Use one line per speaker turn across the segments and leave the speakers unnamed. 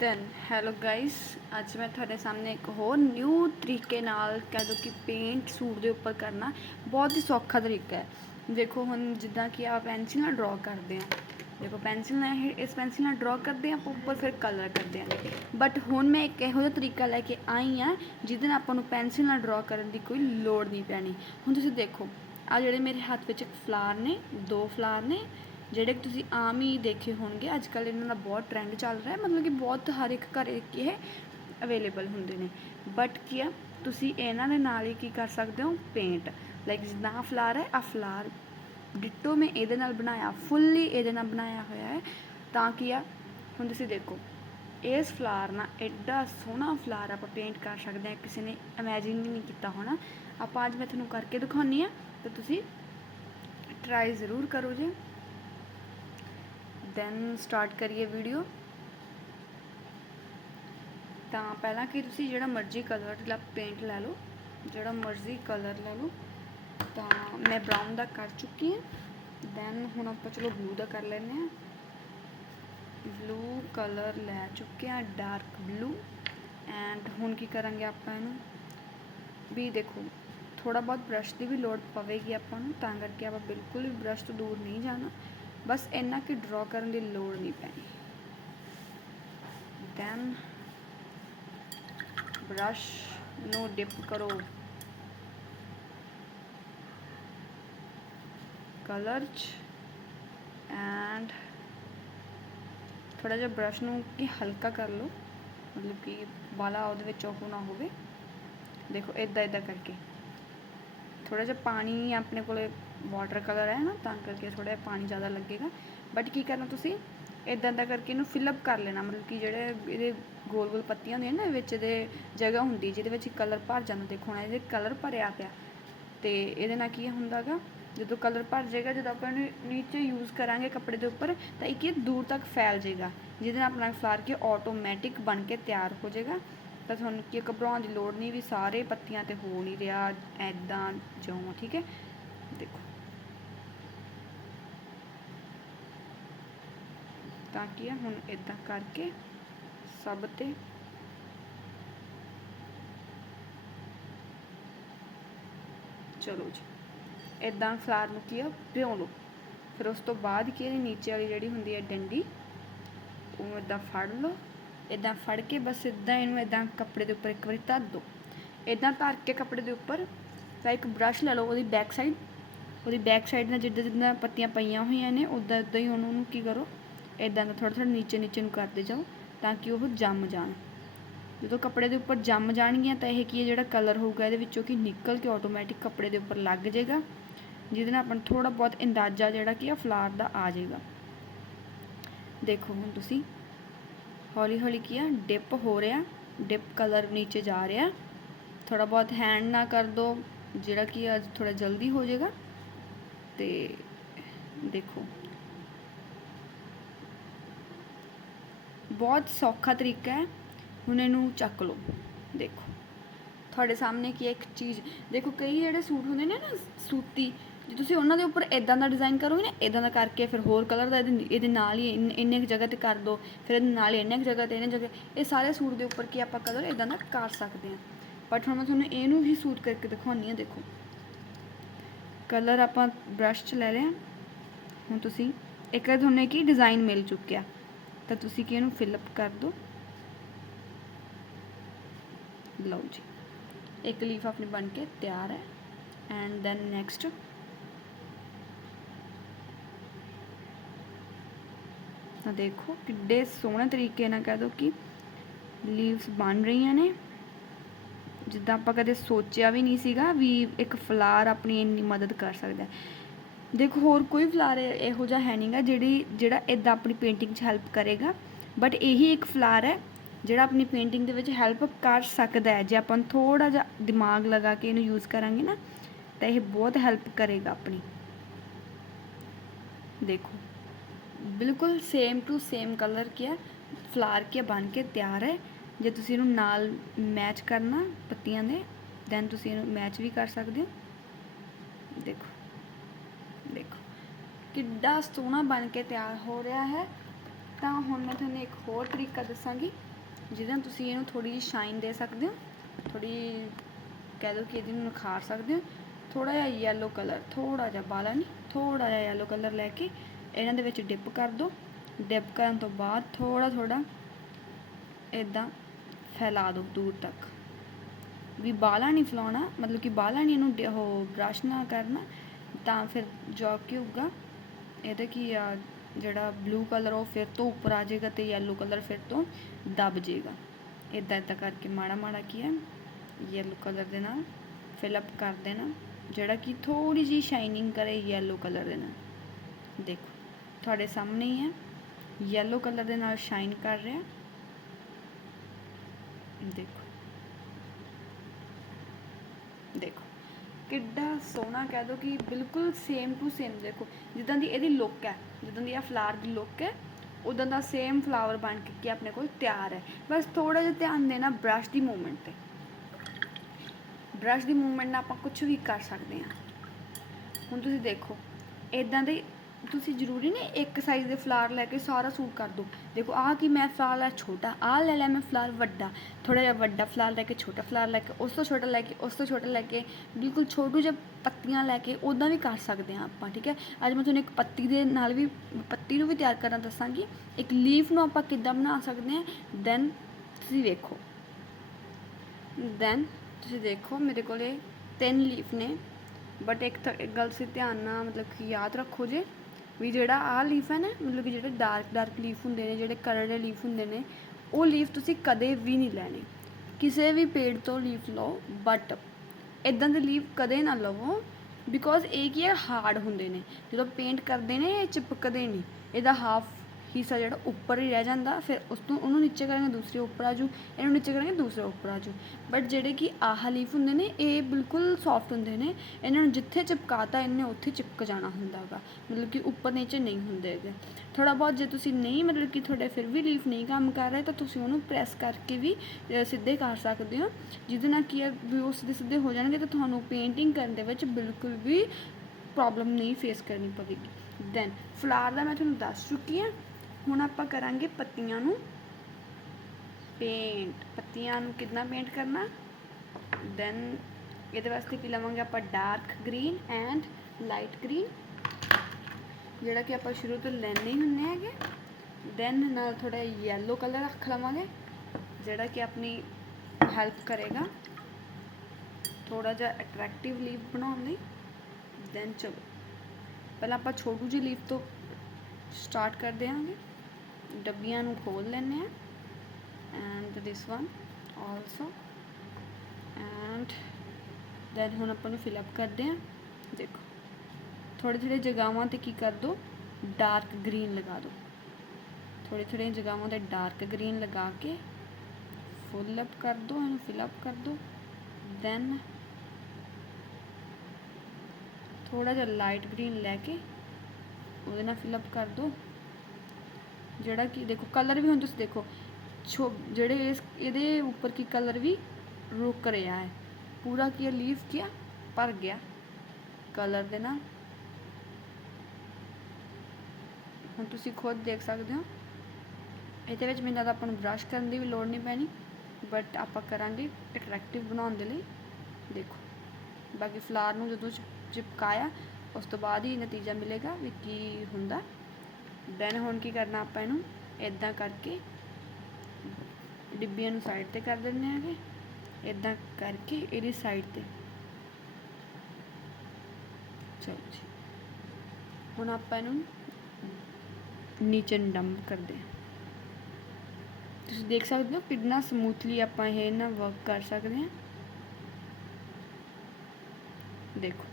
Then hello guys ਅੱਜ ਮੈਂ ਤੁਹਾਡੇ ਸਾਹਮਣੇ ਇੱਕ ਹੋਰ ਨਿਊ ਤਰੀਕੇ ਨਾਲ ਕਹਿ ਦੋ ਕਿ ਪੇਂਟ ਸੂਟ ਦੇ ਉੱਪਰ ਕਰਨਾ ਬਹੁਤ ਹੀ ਸੌਖਾ ਤਰੀਕਾ ਹੈ। ਦੇਖੋ ਹੁਣ ਜਿੱਦਾਂ ਕਿ ਆ ਪੈਨਸਿਲ ਨਾਲ ਡਰਾ ਕਰਦੇ ਆ ਦੇਖੋ ਪੈਨਸਿਲ ਨਾਲ ਇਸ ਪੈਨਸਿਲ ਨਾਲ ਡਰਾ ਕਰਦੇ ਆ ਆਪਾਂ ਉੱਪਰ ਫਿਰ ਕਲਰ ਕਰਦੇ ਆ ਬਟ ਹੁਣ ਮੈਂ ਇੱਕ ਇਹੋ ਜਿਹਾ ਤਰੀਕਾ ਲੈ ਕੇ ਆਈ ਆ ਜਿਹਦੇ ਨਾਲ ਆਪਾਂ ਨੂੰ ਪੈਨਸਿਲ ਨਾਲ ਡਰਾ ਕਰਨ ਦੀ ਕੋਈ ਲੋੜ ਨਹੀਂ ਪੈਣੀ। ਹੁਣ ਤੁਸੀਂ ਦੇਖੋ ਆ ਜਿਹੜੇ ਮੇਰੇ ਹੱਥ ਵਿੱਚ ਇੱਕ ਫਲਾਰ ਨੇ, ਦੋ ਫਲਾਰ ਨੇ ਜਿਹੜੇ ਕਿ ਤੁਸੀਂ ਆਮ ਹੀ ਦੇਖੇ ਹੋਣਗੇ ਅੱਜ ਕੱਲ ਇਹਨਾਂ ਦਾ ਬਹੁਤ ਟ੍ਰੈਂਡ ਚੱਲ ਰਿਹਾ ਮਤਲਬ ਕਿ ਬਹੁਤ ਹਰ ਇੱਕ ਘਰ ਇਹ ਅਵੇਲੇਬਲ ਹੁੰਦੇ ਨੇ। ਬਟ ਕੀ ਆ, ਤੁਸੀਂ ਇਹਨਾਂ ਦੇ ਨਾਲ ਹੀ ਕੀ ਕਰ ਸਕਦੇ ਹੋ? ਪੇਂਟ ਲਾਈਕ ਜਿੱਦਾਂ ਆਹ ਫਲਾਰ ਹੈ ਆ ਫਲਾਰ ਡਿੱਟੋ ਮੈਂ ਇਹਦੇ ਨਾਲ ਬਣਾਇਆ ਫੁੱਲੀ ਇਹਦੇ ਨਾਲ ਬਣਾਇਆ ਹੋਇਆ ਹੈ। ਤਾਂ ਕਿ ਆ, ਹੁਣ ਤੁਸੀਂ ਦੇਖੋ, ਇਸ ਫਲਾਰ ਨਾਲ ਐਡਾ ਸੋਹਣਾ ਫਲਾਰ ਆਪਾਂ ਪੇਂਟ ਕਰ ਸਕਦੇ ਹਾਂ, ਕਿਸੇ ਨੇ ਇਮੇਜਿਨ ਵੀ ਨਹੀਂ ਕੀਤਾ ਹੋਣਾ। ਆਪਾਂ ਅੱਜ ਮੈਂ ਤੁਹਾਨੂੰ ਕਰਕੇ ਦਿਖਾਉਣੀ ਆ ਤਾਂ ਤੁਸੀਂ ਟਰਾਈ ਜ਼ਰੂਰ ਕਰੋ ਜੀ। ਦੈਨ ਸਟਾਰਟ ਕਰੀਏ ਵੀਡੀਓ ਤਾਂ ਪਹਿਲਾਂ ਕਿ ਤੁਸੀਂ ਜਿਹੜਾ ਮਰਜ਼ੀ ਕਲਰ ਦਾ ਪੇਂਟ ਲੈ ਲਓ, ਜਿਹੜਾ ਮਰਜ਼ੀ ਕਲਰ ਲੈ ਲਓ। ਤਾਂ ਮੈਂ ਬ੍ਰਾਊਨ ਦਾ ਕਰ ਚੁੱਕੀ ਹਾਂ। ਦੈਨ ਹੁਣ ਆਪਾਂ ਚਲੋ ਬਲੂ ਦਾ ਕਰ ਲੈਂਦੇ ਹਾਂ। ਬਲੂ ਕਲਰ ਲੈ ਚੁੱਕੇ ਹਾਂ ਡਾਰਕ ਬਲੂ ਐਂਡ ਹੁਣ ਕੀ ਕਰਾਂਗੇ ਆਪਾਂ ਇਹਨੂੰ? ਵੀ ਦੇਖੋ ਥੋੜਾ ਬਹੁਤ ਬ੍ਰਸ਼ ਦੀ ਵੀ ਲੋੜ ਪਵੇਗੀ ਆਪਾਂ ਨੂੰ, ਤਾਂ ਕਰਕੇ ਆਪਾਂ ਬਿਲਕੁਲ ਵੀ ਬ੍ਰਸ਼ ਤੋਂ ਦੂਰ ਨਹੀਂ ਜਾਣਾ। ਬਸ ਇੰਨਾ ਕਿ ਡਰਾ ਕਰਨ ਦੀ ਲੋੜ ਨਹੀਂ ਪੈਣੀ। ਦੈਨ ਬ੍ਰਸ਼ ਨੂੰ ਡਿਪ ਕਰੋ। ਕਲਰ ਚ ਐਂਡ ਥੋੜਾ ਜਿਹਾ ਬ੍ਰਸ਼ ਨੂੰ ਕਿ ਹਲਕਾ ਕਰ ਲਓ। ਮਤਲਬ ਕਿ ਵਾਲਾ ਉਹਦੇ ਵਿੱਚ ਉਹ ਨਾ ਹੋਵੇ। ਦੇਖੋ ਇਦਾਂ ਇਦਾਂ ਕਰਕੇ। ਥੋੜਾ ਜਿਹਾ ਪਾਣੀ ਆਪਣੇ ਕੋਲੇ ਵਾਟਰ ਕਲਰ ਹੈ ਨਾ, ਤਾਂ ਕਰਕੇ ਥੋੜਾ ਜਿਹਾ ਪਾਣੀ ਜ਼ਿਆਦਾ ਲੱਗੇਗਾ। ਬਟ ਕੀ ਕਰਨਾ ਤੁਸੀਂ? ਇਦਾਂ ਦਾ ਕਰਕੇ ਇਹਨੂੰ ਫਿਲ ਅਪ ਕਰ ਲੈਣਾ। ਮਤਲਬ ਕਿ ਜਿਹੜੇ ਇਹਦੇ ਗੋਲ ਗੋਲ ਪੱਤੀਆਂ ਹੁੰਦੀਆਂ ਨਾ, ਵਿੱਚ ਇਹਦੇ ਜਗ੍ਹਾ ਹੁੰਦੀ, ਜਿਹਦੇ ਵਿੱਚ ਕਲਰ ਭਰ ਜਾਂਦਾ। ਦੇਖੋ ਨਾ, ਇਹਦੇ ਕਲਰ ਭਰਿਆ ਪਿਆ। ਤੇ ਇਹਦੇ ਨਾਲ ਕੀ ਹੁੰਦਾਗਾ? ਜਦੋਂ ਕਲਰ ਭਰ ਜਾਏਗਾ, ਜਦੋਂ ਆਪਾਂ ਇਹਨੂੰ ਨੀਚੇ ਯੂਜ਼ ਕਰਾਂਗੇ ਕੱਪੜੇ ਦੇ ਉੱਪਰ, ਤਾਂ ਇਹ ਕੀ ਦੂਰ ਤੱਕ ਫੈਲ ਜਾਏਗਾ। ਜਿਹਦੇ ਨਾਲ ਆਪਣਾ ਫਲਾਰ ਕੇ ਆਟੋਮੈਟਿਕ ਬਣ ਕੇ ਤਿਆਰ ਹੋ ਜਾਏਗਾ। ਤਾਂ ਤੁਹਾਨੂੰ ਕੀ ਘਬਰਾਉਣ ਦੀ ਲੋੜ ਨਹੀਂ ਵੀ ਸਾਰੇ ਪੱਤੀਆਂ ਤੇ ਹੋ ਨਹੀਂ ਰਿਹਾ ਐਦਾਂ ਜਿਉਂ, ਠੀਕ ਹੈ? ਦੇਖੋ। ਤਾਂ ਕੀ ਹੈ? ਹੁਣ ਇਦਾਂ ਕਰਕੇ ਸਭ ਤੇ ਚਲੋ ਜੀ। ਇਦਾਂ ਫਲਾਰ ਨੂੰ ਕੀ ਆ ਭਿਉਂ ਲਓ। ਫਿਰ ਉਸ ਤੋਂ ਬਾਅਦ ਕੀ ਇਹਦੀ ਨੀਚੇ ਵਾਲੀ ਜਿਹੜੀ ਹੁੰਦੀ ਹੈ ਡੰਡੀ, ਉਹ ਇਦਾਂ ਫੜ ਲਓ। ਇਦਾਂ ਫੜ ਕੇ ਬਸ ਇਦਾਂ ਇਹਨੂੰ ਇਦਾਂ ਕੱਪੜੇ ਦੇ ਉੱਪਰ ਇੱਕ ਵਾਰੀ ਧਰ ਦਿਓ ਇਦਾਂ ਧਰ ਕੇ ਕੱਪੜੇ ਦੇ ਉੱਪਰ ਤਾਂ ਇੱਕ ਬ੍ਰਸ਼ ਲੈ ਲਓ ਉਹਦੀ ਬੈਕ ਸਾਈਡ ਉਹਦੀ ਬੈਕ ਸਾਈਡ ਨਾਲ ਜਿੱਦਾਂ ਜਿੱਦਾਂ ਪੱਤੀਆਂ ਪਈਆਂ ਹੋਈਆਂ ਨੇ ਉਦਾਂ ਉਦਾਂ ਹੀ ਉਹਨੂੰ ਨੂੰ ਕੀ ਕਰੋ ਇਦਾਂ ਦਾ ਥੋੜਾ ਥੋੜਾ ਨੀਚੇ ਨੀਚੇ ਨੂੰ ਕਰਦੇ ਜਾਓ ਤਾਂ ਕਿ ਉਹ ਜੰਮ ਜਾਣ। ਜਦੋਂ ਕੱਪੜੇ ਦੇ ਉੱਪਰ ਜੰਮ ਜਾਣਗੀਆਂ ਤਾਂ ਇਹ ਕੀ ਹੈ, ਜਿਹੜਾ ਕਲਰ ਹੋਊਗਾ ਇਹਦੇ ਵਿੱਚੋਂ ਕੀ ਨਿਕਲ ਕੇ ਆਟੋਮੈਟਿਕ ਕੱਪੜੇ ਦੇ ਉੱਪਰ ਲੱਗ ਜਾਏਗਾ, ਜਿਹਦੇ ਨਾਲ ਆਪਾਂ ਨੂੰ ਥੋੜਾ ਬਹੁਤ ਅੰਦਾਜ਼ਾ ਜਿਹੜਾ ਕਿ ਆ ਫਲਾਰ ਦਾ ਆ ਜਾਏਗਾ। ਦੇਖੋ ਹੁਣ ਤੁਸੀਂ ਹੌਲੀ ਹੌਲੀ ਕੀ ਆ, ਡਿਪ ਹੋ ਰਿਹਾ, ਡਿਪ ਕਲਰ ਨੀਚੇ ਜਾ ਰਿਹਾ। ਥੋੜਾ ਬਹੁਤ ਹੈਂਡ ਨਾ ਕਰ ਦੋ, ਜਿਹੜਾ ਕਿ ਅੱਜ ਥੋੜਾ ਜਲਦੀ ਹੋ ਜਾਏਗਾ। ਤੇ ਦੇਖੋ। ਬਹੁਤ ਸੌਖਾ ਤਰੀਕਾ ਹੈ, ਹੁਣ ਇਹਨੂੰ ਚੱਕ ਲਓ। ਦੇਖੋ। ਤੁਹਾਡੇ ਸਾਹਮਣੇ ਕੀ ਇੱਕ ਚੀਜ਼। ਦੇਖੋ, ਕਈ ਜਿਹੜੇ ਸੂਟ ਹੁੰਦੇ ਨੇ ਨਾ, ਸੂਤੀ ਜੇ ਤੁਸੀਂ ਉਹਨਾਂ ਦੇ ਉੱਪਰ ਇਦਾਂ ਦਾ ਡਿਜ਼ਾਈਨ ਕਰੋਗੇ ਨਾ ਇਦਾਂ ਦਾ ਕਰਕੇ ਫਿਰ ਹੋਰ ਕਲਰ ਦਾ ਇਹਦੇ ਇਹਦੇ ਨਾਲ ਹੀ ਇੰਨ- ਇੰਨੇ ਕੁ ਜਗ੍ਹਾ ਤੇ ਕਰ ਦੋ, ਫਿਰ ਇਹਦੇ ਨਾਲ ਹੀ ਇੰਨੇ ਕੁ ਜਗ੍ਹਾ ਤੇ ਇੰਨੇ ਜਗ੍ਹਾ, ਇਹ ਸਾਰੇ ਸੂਟ ਦੇ ਉੱਪਰ ਕੀ ਆਪਾਂ ਕਲਰ ਇਦਾਂ ਦਾ ਕਰ ਸਕਦੇ ਹਾਂ। ਬਟ ਹੁਣ ਮੈਂ ਤੁਹਾਨੂੰ ਇਹਨੂੰ ਹੀ ਸੂਟ ਕਰਕੇ ਦਿਖਾਉਣੀ ਆ ਦੇਖੋ। ਕਲਰ ਆਪਾਂ ਬ੍ਰਸ਼ 'ਚ ਲੈ ਰਹੇ ਹਾਂ ਹੁਣ ਤੁਸੀਂ, ਇੱਕ ਵਾਰ ਤੁਹਾਨੂੰ ਕੀ ਡਿਜ਼ਾਈਨ ਮਿਲ ਚੁੱਕਿਆ ਤਾਂ ਤੁਸੀਂ ਕੀ ਇਹਨੂੰ ਫਿਲ ਅਪ ਕਰ ਦਿਓ ਲਓ ਜੀ। ਇੱਕ ਲੀਫ ਆਪਣੀ ਬਣ ਕੇ ਤਿਆਰ ਹੈ। ਐਂਡ ਦੈਨ ਨੈਕਸਟ ਤਾਂ ਦੇਖੋ ਕਿੱਡੇ ਸੋਹਣੇ ਤਰੀਕੇ ਨਾਲ ਕਹਿ ਦੋ ਕਿ ਲੀਵਸ ਬਣ ਰਹੀਆਂ ਨੇ। ਜਿੱਦਾਂ ਆਪਾਂ ਕਦੇ ਸੋਚਿਆ ਵੀ ਨਹੀਂ ਸੀਗਾ ਵੀ ਇੱਕ ਫਲਾਰ ਆਪਣੀ ਇੰਨੀ ਮਦਦ ਕਰ ਸਕਦਾ ਦੇਖੋ ਹੋਰ ਕੋਈ ਫਲਾਰ ਇਹੋ ਜਿਹਾ ਹੈ ਨਹੀਂਗਾ ਜਿਹੜੀ, ਜਿਹੜਾ ਇਦਾਂ ਆਪਣੀ ਪੇਂਟਿੰਗ 'ਚ ਹੈਲਪ ਕਰੇਗਾ। ਬਟ ਇਹੀ ਇੱਕ ਫਲਾਰ ਹੈ ਜਿਹੜਾ ਆਪਣੀ ਪੇਂਟਿੰਗ ਦੇ ਵਿੱਚ ਹੈਲਪ ਕਰ ਸਕਦਾ ਹੈ। ਜੇ ਆਪਾਂ ਥੋੜਾ ਜਿਹਾ ਦਿਮਾਗ ਲਗਾ ਕੇ ਇਹਨੂੰ ਯੂਜ਼ ਕਰਾਂਗੇ ਨਾ, ਤਾਂ ਇਹ ਬਹੁਤ ਹੈਲਪ ਕਰੇਗਾ ਆਪਣੀ। ਦੇਖੋ। ਬਿਲਕੁਲ ਸੇਮ ਟੂ ਸੇਮ ਕਲਰ ਕਿਆ ਫਲਾਰ ਕਿਆ ਬਣ ਕੇ ਤਿਆਰ ਹੈ। ਜੇ ਤੁਸੀਂ ਇਹਨੂੰ ਨਾਲ ਮੈਚ ਕਰਨਾ ਪੱਤੀਆਂ ਦੇ ਦੈਨ ਤੁਸੀਂ ਇਹਨੂੰ ਮੈਚ ਵੀ ਕਰ ਸਕਦੇ ਹੋ। ਦੇਖੋ ਦੇਖੋ, ਕਿੱਡਾ ਸੋਹਣਾ ਬਣ ਕੇ ਤਿਆਰ ਹੋ ਰਿਹਾ ਹੈ। ਤਾਂ ਹੁਣ ਮੈਂ ਤੁਹਾਨੂੰ ਇੱਕ ਹੋਰ ਤਰੀਕਾ ਦੱਸਾਂਗੀ, ਜਿਹਦੇ ਨਾਲ ਤੁਸੀਂ ਇਹਨੂੰ ਥੋੜੀ ਜਿਹੀ ਸ਼ਾਈਨ ਦੇ ਸਕਦੇ ਹੋ। ਥੋੜੀ ਕਹਿ ਲਓ ਕਿ ਇਹਦੀ ਨੂੰ ਨਿਖਾਰ ਸਕਦੇ ਹੋ। ਥੋੜਾ ਜਿਹਾ ਯੈਲੋ ਕਲਰ ਥੋੜਾ ਜਿਹਾ ਬਾਲਾ ਨਹੀਂ ਥੋੜਾ ਜਿਹਾ ਯੈਲੋ ਕਲਰ ਲੈ ਕੇ ਇਹਨਾਂ ਦੇ ਵਿੱਚ ਡਿਪ ਕਰ ਦਿਓ ਡਿਪ ਕਰਨ ਤੋਂ ਬਾਅਦ ਥੋੜਾ ਥੋੜਾ ਇਦਾਂ ਫੈਲਾ ਦਿਓ ਦੂਰ ਤੱਕ। ਵੀ ਬਾਲਾ ਨਹੀਂ ਫਲਾਉਣਾ, ਮਤਲਬ ਕਿ ਬਾਲਾ ਨਹੀਂ ਇਹਨੂੰ ਡ- ਉਹ ਬ੍ਰਸ਼ ਨਾ ਕਰਨਾ, ਤਾਂ ਫਿਰ ਜੋ ਕੀ ਹੋਊਗਾ। ਇਹਦਾ ਕੀ ਆ, ਜਿਹੜਾ ਬਲੂ ਕਲਰ ਉਹ ਫਿਰ ਤੋਂ ਉੱਪਰ ਆ ਜਾਏਗਾ ਤੇ ਯੈਲੋ ਕਲਰ ਫਿਰ ਤੋਂ ਦਬ ਜਾਏਗਾ। ਇਦਾਂ ਇਦਾਂ ਕਰਕੇ ਮਾੜਾ ਮਾੜਾ ਕੀ ਹੈ ਯੈਲੋ ਕਲਰ ਦੇ ਨਾਲ ਫਿਲ ਅਪ ਕਰ ਦੇਣਾ, ਜਿਹੜਾ ਕਿ ਥੋੜੀ ਜੀ ਸ਼ਾਈਨਿੰਗ ਕਰੇ ਯੈਲੋ ਕਲਰ ਦੇ ਨਾਲ। ਦੇਖੋ। ਤੁਹਾਡੇ ਸਾਹਮਣੇ ਹੀ ਹੈ। ਯੈਲੋ ਕਲਰ ਦੇ ਨਾਲ ਸ਼ਾਈਨ ਕਰ ਰਿਹਾ। ਦੇਖੋ। ਦੇਖੋ। ਕਿੱਡਾ ਸੋਹਣਾ ਕਹਿ ਦੋ ਕਿ ਬਿਲਕੁਲ ਸੇਮ ਟੂ ਸੇਮ ਦੇਖੋ। ਜਿੱਦਾਂ ਦੀ ਇਹਦੀ ਲੁੱਕ ਹੈ, ਜਿੱਦਾਂ ਦੀ ਇਹ ਫਲਾਵਰ ਦੀ ਲੁੱਕ ਹੈ ਉਦਾਂ ਦਾ ਸੇਮ ਫਲਾਵਰ ਬਣ ਕੇ ਕਿ ਆਪਣੇ ਕੋਲ ਤਿਆਰ ਹੈ। ਬਸ ਥੋੜਾ ਜਿਹਾ ਧਿਆਨ ਦੇਣਾ ਬ੍ਰਸ਼ ਦੀ ਮੂਵਮੈਂਟ ਤੇ। ਬ੍ਰਸ਼ ਦੀ ਮੂਵਮੈਂਟ ਨਾਲ ਆਪਾਂ ਕੁਝ ਵੀ ਕਰ ਸਕਦੇ ਹਾਂ। ਹੁਣ ਤੁਸੀਂ ਦੇਖੋ ਇਦਾਂ ਦੇ ਤੁਸੀਂ ਜ਼ਰੂਰੀ ਨਹੀਂ ਇੱਕ ਸਾਈਜ਼ ਦੇ ਫਲਾਰ ਲੈ ਕੇ ਸਾਰਾ ਸੂਟ ਕਰ ਦੋ ਦੇਖੋ, ਆਹ ਕਿ ਮੈਂ ਫਲਾਰ ਲੈ ਛੋਟਾ, ਆਹ ਲੈ ਲਿਆ ਮੈਂ ਫਲਾਰ ਵੱਡਾ। ਥੋੜਾ ਜਿਹਾ ਵੱਡਾ ਫਲਾਰ ਲੈ ਕੇ, ਛੋਟਾ ਫਲਾਰ ਲੈ ਕੇ, ਉਸ ਤੋਂ ਛੋਟਾ ਲੈ ਕੇ, ਉਸ ਤੋਂ ਛੋਟਾ ਲੈ ਕੇ, ਬਿਲਕੁਲ ਛੋਟੂ ਜਿਹਾ ਪੱਤੀਆਂ ਲੈ ਕੇ ਉਦਾਂ ਵੀ ਕਰ ਸਕਦੇ ਹਾਂ ਆਪਾਂ, ਠੀਕ ਹੈ? ਅੱਜ ਮੈਂ ਤੁਹਾਨੂੰ ਇੱਕ ਪੱਤੀ ਦੇ ਨਾਲ ਵੀ, ਪੱਤੀ ਨੂੰ ਵੀ ਤਿਆਰ ਕਰਨਾ ਦੱਸਾਂਗੀ। ਇੱਕ ਲੀਫ ਨੂੰ ਆਪਾਂ ਕਿੱਦਾਂ ਬਣਾ ਸਕਦੇ ਹਾਂ? ਦੈਨ ਤੁਸੀਂ ਵੇਖੋ। ਦੈਨ ਤੁਸੀਂ ਦੇਖੋ, ਮੇਰੇ ਕੋਲੇ ਤਿੰਨ ਲੀਫ ਨੇ। ਬਟ ਇੱਕ ਗੱਲ ਸੀ ਧਿਆਨ ਨਾਲ ਮਤਲਬ ਕਿ ਯਾਦ ਰੱਖੋ ਜੇ। ਵੀ ਜਿਹੜਾ ਆਹ ਲੀਫ ਹੈ ਨਾ, ਮਤਲਬ ਕਿ ਜਿਹੜੇ ਡਾਰਕ ਡਾਰਕ ਲੀਫ ਹੁੰਦੇ ਨੇ, ਜਿਹੜੇ ਕਲਰ ਦੇ ਲੀਫ ਹੁੰਦੇ ਨੇ, ਉਹ ਲੀਫ ਤੁਸੀਂ ਕਦੇ ਵੀ ਨਹੀਂ ਲੈਣੇ। ਕਿਸੇ ਵੀ ਪੇੜ ਤੋਂ ਲੀਫ ਲਓ ਬਟ ਇਦਾਂ ਦੇ ਲੀਫ ਕਦੇ ਨਾ ਲਵੋ ਬਿਕੋਜ਼ ਇਹ ਕੀ ਹੈ ਹਾਰਡ ਹੁੰਦੇ ਨੇ। ਜਦੋਂ ਪੇਂਟ ਕਰਦੇ ਨੇ, ਇਹ ਚਿਪਕਦੇ ਨਹੀਂ। ਇਹਦਾ ਹਾਫ ਹਿੱਸਾ ਜਿਹੜਾ ਉੱਪਰ ਹੀ ਰਹਿ ਜਾਂਦਾ, ਫਿਰ ਉਸ ਤੋਂ ਉਹਨੂੰ ਨੀਚੇ ਕਰਾਂਗੇ ਦੂਸਰੇ ਉੱਪਰ ਆ ਜੂ ਇਹਨੂੰ ਨੀਚੇ ਕਰਾਂਗੇ ਦੂਸਰੇ ਉੱਪਰ ਆ ਜੂ ਬਟ ਜਿਹੜੇ ਕਿ ਆਹ ਲੀਫ ਹੁੰਦੇ ਨੇ, ਇਹ ਬਿਲਕੁਲ ਸੌਫਟ ਹੁੰਦੇ ਨੇ, ਇਹਨਾਂ ਨੂੰ ਜਿੱਥੇ ਚਿਪਕਾਤਾ ਇਹਨੇ ਉੱਥੇ ਚਿਪਕ ਜਾਣਾ ਹੁੰਦਾ ਹੈਗਾ ਮਤਲਬ ਕਿ ਉੱਪਰ ਨੀਚੇ ਨਹੀਂ ਹੁੰਦੇ ਹੈਗੇ। ਥੋੜਾ ਬਹੁਤ ਜੇ ਤੁਸੀਂ ਨਹੀਂ, ਮਤਲਬ ਕਿ ਤੁਹਾਡੇ ਫਿਰ ਵੀ ਲੀਫ ਨਹੀਂ ਕੰਮ ਕਰ ਰਿਹਾ, ਤਾਂ ਤੁਸੀਂ ਉਹਨੂੰ ਪ੍ਰੈਸ ਕਰਕੇ ਵੀ ਸਿੱਧੇ ਕਰ ਸਕਦੇ ਹੋ। ਜਿਹਦੇ ਨਾਲ ਕੀ ਹੈ, ਵੀ ਉਹ ਸਿੱਧੇ ਸਿੱਧੇ ਹੋ ਜਾਣਗੇ, ਤਾਂ ਤੁਹਾਨੂੰ ਪੇਂਟਿੰਗ ਕਰਨ ਦੇ ਵਿੱਚ ਬਿਲਕੁਲ ਵੀ ਪ੍ਰੋਬਲਮ ਨਹੀਂ ਫੇਸ ਕਰਨੀ ਪਵੇਗੀ। ਦੈਨ ਫਲਾਰ ਦਾ ਮੈਂ ਤੁਹਾਨੂੰ ਦੱਸ ਚੁੱਕੀ ਹਾਂ ਹੁਣ ਆਪਾਂ ਕਰਾਂਗੇ ਪੱਤੀਆਂ ਨੂੰ ਪੇਂਟ ਪੱਤੀਆਂ ਨੂੰ ਕਿੰਨਾ ਪੇਂਟ ਕਰਨਾ? ਦੈਨ ਇਹਦੇ ਵਾਸਤੇ ਕੀ ਲਵਾਂਗੇ ਆਪਾਂ? Dark green and light green ਜਿਹੜਾ ਕਿ ਆਪਾਂ ਸ਼ੁਰੂ ਤੋਂ ਲੈਣੇ ਹੀ ਹੁੰਨੇ ਹੈਗੇ। ਦੈਨ ਨਾਲ ਥੋੜਾ ਯੈਲੋ ਕਲਰ ਰੱਖ ਲਵਾਂਗੇ, ਜਿਹੜਾ ਕਿ ਆਪਣੀ ਹੈਲਪ ਕਰੇਗਾ। ਥੋੜਾ ਜਿਹਾ ਅਟਰੈਕਟਿਵ ਲੀਫ ਬਣਾਉਣ ਲਈ। ਦੈਨ ਚਲੋ। ਪਹਿਲਾਂ ਆਪਾਂ ਛੋਟੂ ਜਿਹੀ ਲੀਫ ਤੋਂ ਸਟਾਰਟ ਕਰ ਹਾਂਗੇ ਡੱਬੀਆਂ ਨੂੰ ਖੋਲ ਲੈਂਦੇ ਆ and this one also and then ਹੁਣ ਆਪਾਂ ਨੂੰ ਫਿਲ ਅਪ ਕਰਦੇ ਆ ਦੇਖੋ ਥੋੜੇ ਥੋੜੇ ਜਗ੍ਹਾਵਾਂ ਤੇ ਕੀ ਕਰ ਦੋ? ਡਾਰਕ ਗ੍ਰੀਨ ਲਗਾ ਦਿਓ ਥੋੜੇ ਥੋੜੇ ਜਗ੍ਹਾਵਾਂ ਤੇ ਡਾਰਕ ਗ੍ਰੀਨ ਲਗਾ ਕੇ ਫੁੱਲ ਅਪ ਕਰ ਦੋ, ਇਹਨੂੰ ਫਿਲ ਅਪ ਕਰ ਦੋ। ਦੈਨ ਥੋੜਾ ਜਿਹਾ ਲਾਈਟ ਗ੍ਰੀਨ ਲੈ ਕੇ ਉਹਦੇ ਨਾਲ ਫਿਲ ਅਪ ਕਰ ਦੋ। ਜਿਹੜਾ ਕਿ ਦੇਖੋ ਕਲਰ ਵੀ ਹੁਣ ਤੁਸੀਂ ਦੇਖੋ, ਛੋ, ਜਿਹੜੇ ਇਸ, ਇਹਦੇ ਉੱਪਰ ਕੀ ਕਲਰ ਵੀ ਰੁਕ ਰਿਹਾ ਹੈ। ਪੂਰਾ ਕੀ ਲੀਫ ਕੀ ਭਰ ਗਿਆ। ਕਲਰ ਦੇ ਨਾਲ। ਹੁਣ ਤੁਸੀਂ ਖੁਦ ਦੇਖ ਸਕਦੇ ਹੋ। ਇਹਦੇ ਵਿੱਚ ਮੈਨੂੰ ਤਾਂ ਆਪਾਂ ਨੂੰ ਬ੍ਰਸ਼ ਕਰਨ ਦੀ ਵੀ ਲੋੜ ਨਹੀਂ ਪੈਣੀ ਬਟ ਆਪਾਂ ਕਰਾਂਗੇ ਅਟਰੈਕਟਿਵ ਬਣਾਉਣ ਦੇ ਲਈ। ਦੇਖੋ, ਬਾਕੀ ਫਲਾਰ ਨੂੰ ਜਦੋਂ ਚਿਪ- ਚਿਪਕਾਇਆ, ਉਸ ਤੋਂ ਬਾਅਦ ਹੀ ਨਤੀਜਾ ਮਿਲੇਗਾ ਵੀ ਕੀ ਹੁੰਦਾ। ਦੈਨ ਹੁਣ ਕੀ ਕਰਨਾ ਆਪਾਂ ਇਹਨੂੰ? ਇਦਾਂ ਕਰਕੇ ਡਿੱਬੀਆਂ ਨੂੰ ਸਾਈਡ ਤੇ ਕਰ ਦਿੰਦੇ ਹੈਗੇ। ਇਦਾਂ ਕਰਕੇ ਇਹਦੀ ਸਾਈਡ ਤੇ। ਚਲੋ ਜੀ। ਹੁਣ ਆਪਾਂ ਇਹਨੂੰ ਨੀਚੇ ਡੰਪ ਕਰਦੇ ਹਾਂ। ਤੁਸੀਂ ਦੇਖ ਸਕਦੇ ਹੋ ਕਿੰਨਾ ਸਮੂਥਲੀ ਆਪਾਂ ਇਹ ਨਾ ਵਰਕ ਕਰ ਸਕਦੇ ਹਾਂ। ਦੇਖੋ,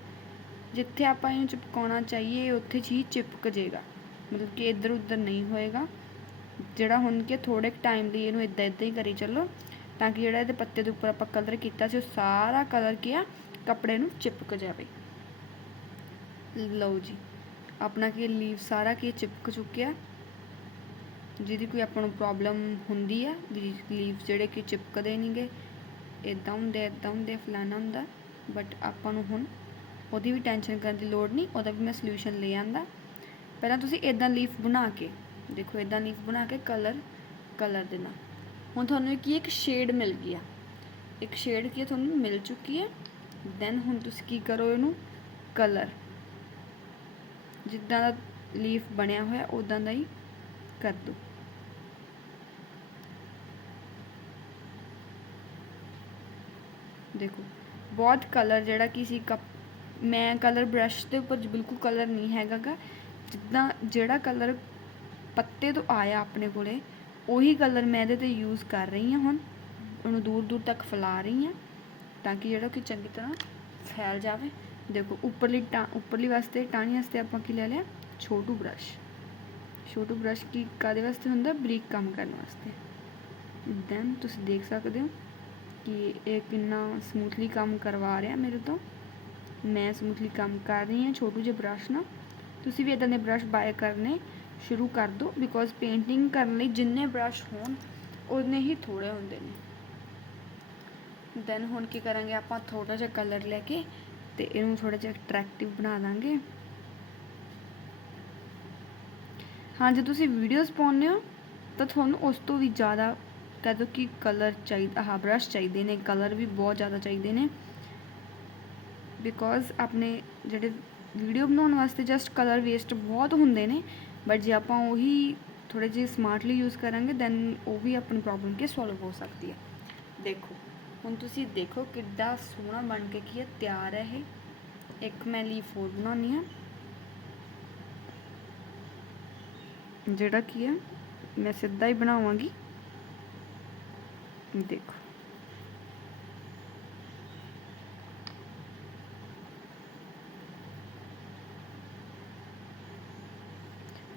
ਜਿੱਥੇ ਆਪਾਂ ਇਹਨੂੰ ਚਿਪਕਾਉਣਾ ਚਾਹੀਏ, ਉੱਥੇ ਹੀ ਚਿਪਕ ਜਾਏਗਾ। ਮਤਲਬ ਕਿ ਇੱਧਰ ਉੱਧਰ ਨਹੀਂ ਹੋਏਗਾ। ਜਿਹੜਾ ਹੁਣ ਕਿ ਥੋੜੇ ਟਾਈਮ ਲਈ ਇਹਨੂੰ ਇਦਾਂ ਇਦਾਂ ਹੀ ਕਰੀ ਚੱਲੋ। ਤਾਂ ਕਿ ਜਿਹੜਾ ਇਹਦੇ ਪੱਤੇ ਦੇ ਉੱਪਰ ਆਪਾਂ ਕਲਰ ਕੀਤਾ ਸੀ, ਉਹ ਸਾਰਾ ਕਲਰ ਕੀ ਆ? ਕੱਪੜੇ ਨੂੰ ਚਿਪਕ ਜਾਵੇ। ਲਓ ਜੀ, ਆਪਣਾ ਕੀ ਲੀਵ ਸਾਰਾ ਕੀ ਚਿਪਕ ਚੁੱਕਿਆ? ਜਿਹਦੀ ਕੋਈ ਆਪਾਂ ਨੂੰ ਪ੍ਰੋਬਲਮ ਹੁੰਦੀ ਆ, ਵੀ ਲੀਵ ਜਿਹੜੇ ਕਿ ਚਿਪਕਦੇ ਨਹੀਂਗੇ ਇਦਾਂ ਹੁੰਦੇ ਇਦਾਂ ਹੁੰਦੇ, ਫਲਾਣਾ ਹੁੰਦਾ। ਬਟ ਆਪਾਂ ਨੂੰ ਹੁਣ ਉਹਦੀ ਵੀ ਟੈਨਸ਼ਨ ਕਰਨ ਦੀ ਲੋੜ ਨਹੀਂ, ਉਹਦਾ ਵੀ ਮੈਂ ਸੋਲੂਸ਼ਨ ਲੈ ਆਂਦਾ। ਪਹਿਲਾਂ ਤੁਸੀਂ ਇਦਾਂ ਲੀਫ ਬਣਾ ਕੇ, ਦੇਖੋ ਇਦਾਂ ਲੀਫ ਬਣਾ ਕੇ ਕਲਰ ਕਲਰ ਦੇ ਨਾਲ ਹੁਣ ਤੁਹਾਨੂੰ ਕੀ ਇੱਕ ਸ਼ੇਡ ਮਿਲ ਗਈ ਆ। ਇੱਕ ਸ਼ੇਡ ਕੀ ਆ? ਤੁਹਾਨੂੰ ਮਿਲ ਚੁੱਕੀ ਹੈ ਦੈਨ ਹੁਣ ਤੁਸੀਂ ਕੀ ਕਰੋ ਇਹਨੂੰ? ਕਲਰ ਜਿੱਦਾਂ ਦਾ ਲੀਫ ਬਣਿਆ ਹੋਇਆ ਉਦਾਂ ਦਾ ਹੀ ਕਰ ਦਿਓ ਦੇਖੋ, ਬਹੁਤ ਕਲਰ ਜਿਹੜਾ ਕਿ ਸੀ, ਕੱਪ ਮੈਂ ਕਲਰ ਬ੍ਰਸ਼ ਦੇ ਉੱਪਰ ਬਿਲਕੁਲ ਕਲਰ ਨਹੀਂ ਹੈਗਾ ਗਾ। ਜਿੱਦਾਂ ਜਿਹੜਾ ਕਲਰ ਪੱਤੇ ਤੋਂ ਆਇਆ ਆਪਣੇ ਕੋਲੇ, ਉਹੀ ਕਲਰ ਮੈਂ ਇਹਦੇ ਤੇ ਯੂਜ਼ ਕਰ ਰਹੀ ਹਾਂ ਹੁਣ। ਉਹਨੂੰ ਦੂਰ ਦੂਰ ਤੱਕ ਫੈਲਾ ਰਹੀ ਹਾਂ ਤਾਂ ਕਿ ਜਿਹੜਾ ਕਿ ਚੰਗੀ ਤਰ੍ਹਾਂ ਫੈਲ ਜਾਵੇ। ਦੇਖੋ, ਉੱਪਰਲੀ ਟਾਂ, ਉੱਪਰਲੀ ਵਾਸਤੇ, ਟਾਹਣੀ ਵਾਸਤੇ ਆਪਾਂ ਕੀ ਲੈ ਲਿਆ? ਛੋਟੂ ਬ੍ਰਸ਼। ਛੋਟੂ ਬ੍ਰਸ਼ ਕੀ ਕਾਦੇ ਵਾਸਤੇ ਹੁੰਦਾ? ਬਰੀਕ ਕੰਮ ਕਰਨ ਵਾਸਤੇ। ਦੈਨ ਤੁਸੀਂ ਦੇਖ ਸਕਦੇ ਹੋ ਕਿ ਇਹ ਕਿੰਨਾ ਸਮੂਥਲੀ ਕੰਮ ਕਰਵਾ ਰਿਹਾ ਮੇਰੇ ਤੋਂ। ਮੈਂ ਸਮੂਥਲੀ ਕੰਮ ਕਰ ਰਹੀ ਹਾਂ ਛੋਟੂ ਜਿਹੇ ਬ੍ਰਸ਼ ਨਾਲ। ਤੁਸੀਂ ਵੀ ਇਦਾਂ ਦੇ ਬ੍ਰਸ਼ ਬਾਏ ਕਰਨੇ ਸ਼ੁਰੂ ਕਰ ਦਿਓ ਬਿਕੋਜ਼ ਪੇਂਟਿੰਗ ਕਰਨ ਲਈ ਜਿੰਨੇ ਬ੍ਰਸ਼ ਹੋਣ ਉਨੇ ਹੀ ਥੋੜੇ ਹੁੰਦੇ ਨੇ। ਦੈਨ ਹੁਣ ਕੀ ਕਰਾਂਗੇ ਆਪਾਂ ਥੋੜਾ ਜਿਹਾ ਕਲਰ ਲੈ ਕੇ ਤੇ ਇਹਨੂੰ ਥੋੜਾ ਜਿਹਾ ਅਟਰੈਕਟਿਵ ਬਣਾ ਦਾਂਗੇ। ਹਾਂ, ਜੇ ਤੁਸੀਂ ਵੀਡੀਓਜ਼ ਪਾਉਂਦੇ ਹੋ, ਤਾਂ ਤੁਹਾਨੂੰ ਉਸ ਤੋਂ ਵੀ ਜ਼ਿਆਦਾ ਕਹਿ ਦਿਓ ਕਿ ਕਲਰ ਚਾਹੀਦਾ ਹਾਂ ਬ੍ਰਸ਼ ਚਾਹੀਦੇ ਨੇ ਕਲਰ ਵੀ ਬਹੁਤ ਜ਼ਿਆਦਾ ਚਾਹੀਦੇ ਨੇ। ਬਿਕੋਜ਼ ਆਪਣੇ ਜਿਹੜੇ ਵੀਡੀਓ ਬਣਾਉਣ ਵਾਸਤੇ ਜਸਟ ਕਲਰ ਵੇਸਟ ਬਹੁਤ ਹੁੰਦੇ ਨੇ ਬਟ ਜੇ ਆਪਾਂ ਉਹੀ ਥੋੜੇ ਜਿਹੇ ਸਮਾਰਟਲੀ ਯੂਜ਼ ਕਰਾਂਗੇ ਦੈਨ ਉਹ ਵੀ ਆਪਣੀ ਪ੍ਰੋਬਲਮ ਕੇ ਸੋਲਵ ਹੋ ਸਕਦੀ ਹੈ। ਦੇਖੋ, ਹੁਣ ਤੁਸੀਂ ਦੇਖੋ ਕਿੱਡਾ ਸੋਹਣਾ ਬਣ ਕੇ ਕੀ ਹੈ, ਤਿਆਰ ਹੈ ਇਹ। ਇੱਕ ਮੈਂ ਲੀਫ ਹੋਰ ਬਣਾਉਣੀ ਆ ਜਿਹੜਾ ਕੀ ਹੈ, ਮੈਂ ਸਿੱਧਾ ਹੀ ਬਣਾਵਾਂਗੀ। ਦੇਖੋ।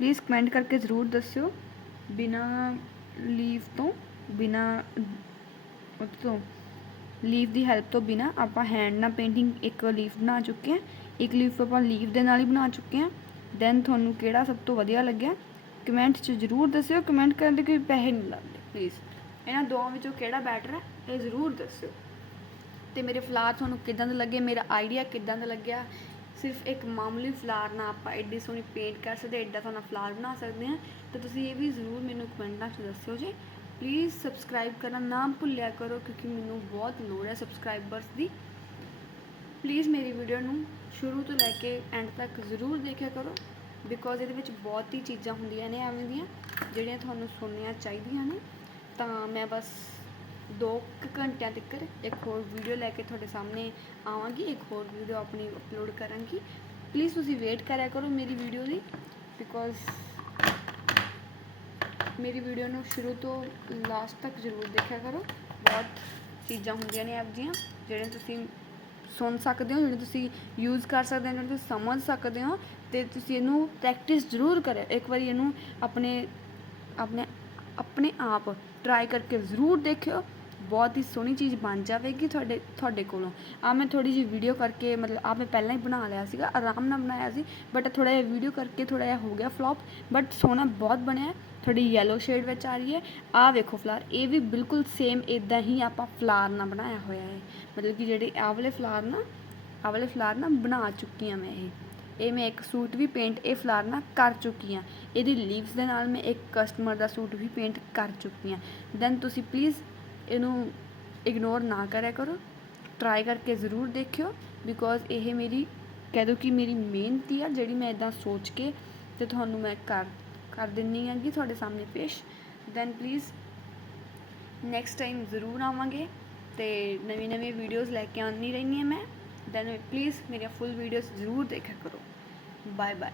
ਪਲੀਜ਼ ਕਮੈਂਟ ਕਰਕੇ ਜ਼ਰੂਰ ਦੱਸਿਓ ਬਿਨਾ ਲੀਵ ਤੋਂ ਬਿਨਾ ਤੋਂ ਲੀਵ ਦੀ ਹੈਲਪ ਤੋਂ ਬਿਨਾ ਆਪਾਂ ਹੈਂਡ ਨਾਲ ਪੇਂਟਿੰਗ ਇੱਕ ਲੀਫ ਬਣਾ ਚੁੱਕੇ ਹਾਂ ਇੱਕ ਲੀਫ ਆਪਾਂ ਲੀਵ ਦੇ ਨਾਲ ਹੀ ਬਣਾ ਚੁੱਕੇ ਹਾਂ ਦੈਨ ਤੁਹਾਨੂੰ ਕਿਹੜਾ ਸਭ ਤੋਂ ਵਧੀਆ ਲੱਗਿਆ ਕਮੈਂਟ 'ਚ ਜ਼ਰੂਰ ਦੱਸਿਓ ਕਮੈਂਟ ਕਰਨ ਦੇ ਕੋਈ ਪੈਸੇ ਨਹੀਂ ਲੱਗਦੇ ਪਲੀਜ਼ ਇਹਨਾਂ ਦੋਵਾਂ ਵਿੱਚੋਂ ਕਿਹੜਾ ਬੈਟਰ ਹੈ ਇਹ ਜ਼ਰੂਰ ਦੱਸਿਓ ਤੇ ਮੇਰੇ ਫਲਾਰ ਤੁਹਾਨੂੰ ਕਿਦਾਂ ਦੇ ਲੱਗੇ ਮੇਰਾ ਆਈਡੀਆ ਕਿਦਾਂ ਦਾ ਲੱਗਿਆ ਸਿਰਫ ਇੱਕ ਮਾਮੂਲੀ ਫਲਾਰ ਨਾਲ ਆਪਾਂ ਐਡੀ ਸੋਹਣੀ ਪੇਂਟ ਕਰ ਸਕਦੇ ਐਡਾ ਸੋਹਣਾ ਫਲਾਰ ਬਣਾ ਸਕਦੇ ਹਾਂ, ਤਾਂ ਤੁਸੀਂ ਇਹ ਵੀ ਜ਼ਰੂਰ ਮੈਨੂੰ ਕਮੈਂਟਾਂ 'ਚ ਦੱਸਿਓ ਜੀ। ਪਲੀਜ਼ ਸਬਸਕ੍ਰਾਈਬ ਕਰਨਾ ਨਾ ਭੁੱਲਿਆ ਕਰੋ, ਕਿਉਂਕਿ ਮੈਨੂੰ ਬਹੁਤ ਲੋੜ ਹੈ ਸਬਸਕ੍ਰਾਈਬਰਸ ਦੀ। ਪਲੀਜ਼ ਮੇਰੀ ਵੀਡੀਓ ਨੂੰ ਸ਼ੁਰੂ ਤੋਂ ਲੈ ਕੇ ਐਂਡ ਤੱਕ ਜ਼ਰੂਰ ਦੇਖਿਆ ਕਰੋ ਬਿਕੋਜ਼ ਇਹਦੇ ਵਿੱਚ ਬਹੁਤ ਹੀ ਚੀਜ਼ਾਂ ਹੁੰਦੀਆਂ ਨੇ ਐਵੇਂ ਦੀਆਂ, ਜਿਹੜੀਆਂ ਤੁਹਾਨੂੰ ਸੁਣਨੀਆਂ ਚਾਹੀਦੀਆਂ ਨੇ। ਤਾਂ ਮੈਂ ਬਸ 2 ਘੰਟਿਆਂ ਤੱਕ ਇੱਕ ਹੋਰ ਵੀਡੀਓ ਲੈ ਕੇ ਤੁਹਾਡੇ ਸਾਹਮਣੇ ਆਵਾਂਗੀ, ਇੱਕ ਹੋਰ ਵੀਡੀਓ ਆਪਣੀ ਅਪਲੋਡ ਕਰਾਂਗੀ। ਪਲੀਜ਼ ਤੁਸੀਂ ਵੇਟ ਕਰਿਆ ਕਰੋ ਮੇਰੀ ਵੀਡੀਓ ਦੀ ਬਿਕੋਜ਼ ਮੇਰੀ ਵੀਡੀਓ ਨੂੰ ਸ਼ੁਰੂ ਤੋਂ ਲਾਸਟ ਤੱਕ ਜ਼ਰੂਰ ਦੇਖਿਆ ਕਰੋ। ਬਹੁਤ ਚੀਜ਼ਾਂ ਹੁੰਦੀਆਂ ਨੇ ਆਪ ਦੀਆਂ ਜਿਹੜੀਆਂ ਤੁਸੀਂ ਸੁਣ ਸਕਦੇ ਹੋ ਜਿਹੜੇ ਤੁਸੀਂ ਯੂਜ਼ ਕਰ ਸਕਦੇ ਹੋ ਜਿਹੜੇ ਤੁਸੀਂ ਸਮਝ ਸਕਦੇ ਹੋ, ਤੇ ਤੁਸੀਂ ਇਹਨੂੰ ਪ੍ਰੈਕਟਿਸ ਜ਼ਰੂਰ ਕਰਿਓ ਇੱਕ ਵਾਰੀ ਇਹਨੂੰ ਆਪਣੇ ਆਪਣੇ ਆਪਣੇ ਆਪ ਟਰਾਈ ਕਰਕੇ ਜ਼ਰੂਰ ਦੇਖਿਓ। ਬਹੁਤ ਹੀ ਸੋਹਣੀ ਚੀਜ਼ ਬਣ ਜਾਵੇਗੀ ਤੁਹਾਡੇ ਤੁਹਾਡੇ ਕੋਲੋਂ। ਆ ਮੈਂ ਥੋੜੀ ਜਿਹੀ ਵੀਡੀਓ ਕਰਕੇ, ਮਤਲਬ ਆ ਮੈਂ ਪਹਿਲਾਂ ਹੀ ਬਣਾ ਲਿਆ ਸੀਗਾ, ਆਰਾਮ ਨਾਲ ਬਣਾਇਆ ਸੀ ਬਟ ਥੋੜਾ ਜਿਹਾ ਵੀਡੀਓ ਕਰਕੇ ਥੋੜਾ ਜਿਹਾ ਹੋ ਗਿਆ ਫਲॉप ਬਟ ਸੋਹਣਾ ਬਹੁਤ ਬਣਿਆ ਥੋੜੀ ਯੈਲੋ ਸ਼ੇਡ ਵਿੱਚ ਆ ਰਹੀ ਹੈ। ਆ ਵੇਖੋ ਫਲਾਰ ਇਹ ਵੀ ਬਿਲਕੁਲ ਸੇਮ ਇਦਾਂ ਹੀ ਆਪਾਂ ਫਲਾਰ ਨਾਲ ਬਣਾਇਆ ਹੋਇਆ ਹੈ। ਮਤਲਬ ਕਿ ਜਿਹੜੇ ਆਹ ਵਾਲੇ ਫਲਾਰ ਨਾ, ਆਹ ਵਾਲੇ ਫਲਾਰ ਨਾ ਬਣਾ ਚੁੱਕੀ ਹਾਂ ਮੈਂ ਇਹ। ਇਹ ਮੈਂ ਇੱਕ ਸੂਟ ਵੀ ਪੇਂਟ ਇਹ ਫਲਾਰ ਨਾਲ ਕਰ ਚੁੱਕੀ ਹਾਂ। ਇਹਦੀ ਲੀਵਸ ਦੇ ਨਾਲ ਮੈਂ ਇੱਕ ਕਸਟਮਰ ਦਾ ਸੂਟ ਵੀ ਪੇਂਟ ਕਰ ਚੁੱਕੀ ਹਾਂ। ਦੈਨ ਤੁਸੀਂ ਪਲੀਜ਼ ਇਹਨੂੰ ਇਗਨੋਰ ਨਾ ਕਰਿਆ ਕਰੋ। ਟਰਾਈ ਕਰਕੇ ਜ਼ਰੂਰ ਦੇਖਿਓ ਬਿਕੋਜ਼ ਇਹ ਮੇਰੀ, ਕਹਿ ਦੋ ਕਿ ਮੇਰੀ ਮਿਹਨਤੀ ਆ, ਜਿਹੜੀ ਮੈਂ ਇਦਾਂ ਸੋਚ ਕੇ ਤੇ ਤੁਹਾਨੂੰ ਮੈਂ ਕਰ ਕਰ ਦਿੰਨੀ ਆ ਕਿ ਤੁਹਾਡੇ ਸਾਹਮਣੇ ਪੇਸ਼। ਦੈਨ ਪਲੀਜ਼ ਨੈਕਸਟ ਟਾਈਮ ਜ਼ਰੂਰ ਆਵਾਂਗੇ ਤੇ ਨਵੀਂ ਨਵੀਂ ਵੀਡੀਓਜ਼ ਲੈ ਕੇ ਆਉਂਦੀ ਰਹਿੰਦੀ ਹਾਂ ਮੈਂ। ਦੈਨ ਪਲੀਜ਼ ਮੇਰੀਆਂ ਫੁੱਲ ਵੀਡੀਓਜ਼ ਜ਼ਰੂਰ ਦੇਖਿਆ ਕਰੋ। Bye bye